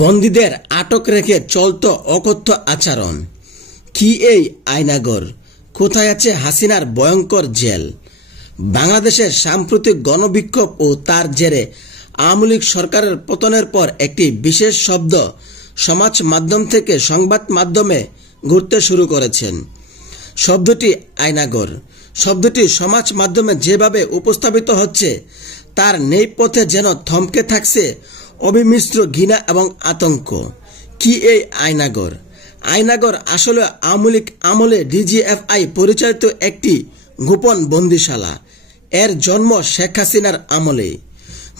বন্দীদের আটক রেখে চলত অকথ্য আচরণ। কি এই আয়নাগর? কোথায় আছে হাসিনার ভয়ঙ্কর জেল? বাংলাদেশের সাম্প্রতিক গণবিক্ষোভ ও তার জেরে আওয়ামী লীগ সরকারের পতনের পর একটি বিশেষ শব্দ সমাজ মাধ্যম থেকে সংবাদ মাধ্যমে ঘুরতে শুরু করেছেন। শব্দটি আয়নাগর। শব্দটি সমাজ মাধ্যমে যেভাবে উপস্থাপিত হচ্ছে তার নেপথ্যে যেন থমকে থাকছে অবিমিশ্র ঘৃণা এবং আতঙ্ক। কি এই আয়নাগর? আয়নাগর আসলে আওয়ামী লীগ আমলে ডিজিএফআই পরিচালিত একটি গোপন বন্দিশালা। এর জন্ম শেখ হাসিনার আমলে।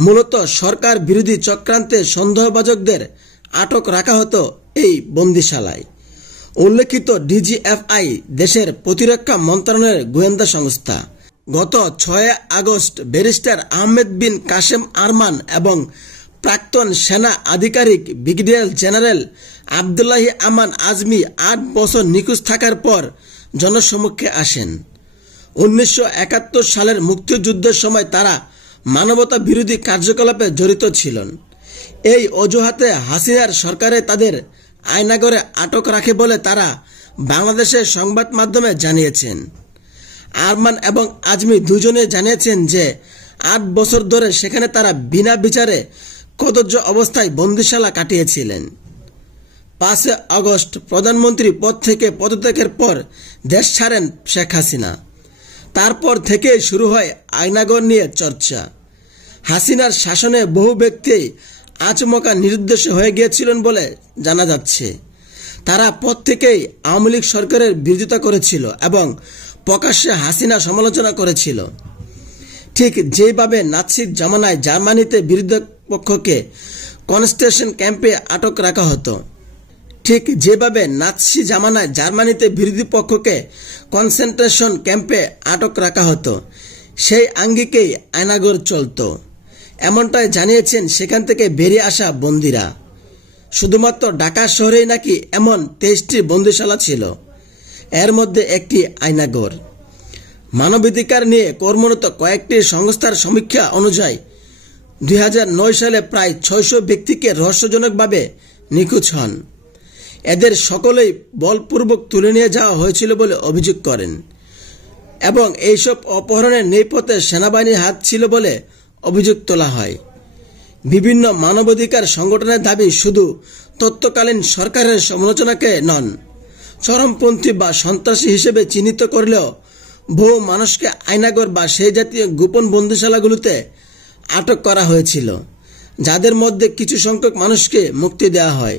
মূলত সরকার বিরোধী চক্রান্তে সন্দেহভাজকদের আটক রাখা হতো এই বন্দিশালায়। উল্লেখিত ডিজিএফআই দেশের প্রতিরক্ষা মন্ত্রণালয়ের গোয়েন্দা সংস্থা। গত 6 আগস্ট ব্যারিস্টার আহমেদ বিন কাসেম আরমান এবং প্রাক্তন সেনা আধিকারিক ব্রিগেডিয়ার জেনারেল আবদুল্লাহি আমান আজমি 8 বছর নিখোঁজ থাকার পর জনসমক্ষে আসেন। 1971 সালের মুক্তিযুদ্ধের সময় তারা মানবতা বিরোধী কার্যকলাপে জড়িত ছিলেন। এই অজুহাতে হাসিনার সরকারে তাদের আয়নাগরে আটক রাখে বলে তারা বাংলাদেশের সংবাদ মাধ্যমে জানিয়েছেন। আরমান এবং আজমি দুজনে জানিয়েছেন যে 8 বছর ধরে সেখানে তারা বিনা বিচারে কদর্য অবস্থায় বন্দিশালা কাটিয়েছিলেন। 5 আগস্ট প্রধানমন্ত্রী পদ থেকে পদত্যাগের পর দেশ ছাড়েন শেখ হাসিনা। তারপর থেকেই শুরু হয় আয়নাগর নিয়ে চর্চা। হাসিনার শাসনে বহু ব্যক্তি আচমকা নিরুদ্দেশ হয়ে গিয়েছিলেন বলে জানা যাচ্ছে। তারা পদ থেকেই আওয়ামী লীগ সরকারের বিরোধিতা করেছিল এবং প্রকাশ্যে হাসিনা সমালোচনা করেছিল। ঠিক যেভাবে নাৎসি জামানায় জার্মানিতে বিরোধী পক্ষকে কনসেন্ট্রেশন ক্যাম্পে আটক রাখা হতো, ঠিক যেভাবে নাৎসি জামানায় জার্মানিতে বিরোধী পক্ষকে কনসেন্ট্রেশন ক্যাম্পে আটক রাখা হতো, সেই আঙ্গিকেই আয়নাগর চলত। এমনটাই জানিয়েছেন সেখান থেকে বেরিয়ে আসা বন্দীরা। শুধুমাত্র ঢাকা শহরেই নাকি এমন 23টি বন্দিশালা ছিল, এর মধ্যে একটি আয়নাগর। মানবাধিকার নিয়ে কর্মরত কয়েকটি সংস্থার সমীক্ষা অনুযায়ী 2009 সালে প্রায় 600 ব্যক্তিকে রহস্যজনকভাবে নিখোঁজ হন। এদের সকলেই বলপূর্বক তুলে নিয়ে যাওয়া হয়েছিল বলে অভিযোগ করেন এবং এইসব অপহরণের নেপথ্যে সেনাবাহিনীর হাত ছিল বলে অভিযোগ তোলা হয়। বিভিন্ন মানবাধিকার সংগঠনের দাবি শুধু তৎকালীন সরকারের সমালোচনাকে নন, চরমপন্থী বা সন্ত্রাসী হিসেবে চিহ্নিত করলেও বহু মানুষকে আয়নাগর বা সেই জাতীয় গোপন বন্দিশালাগুলোতে আটক করা হয়েছিল, যাদের মধ্যে কিছু সংখ্যক মানুষকে মুক্তি দেওয়া হয়।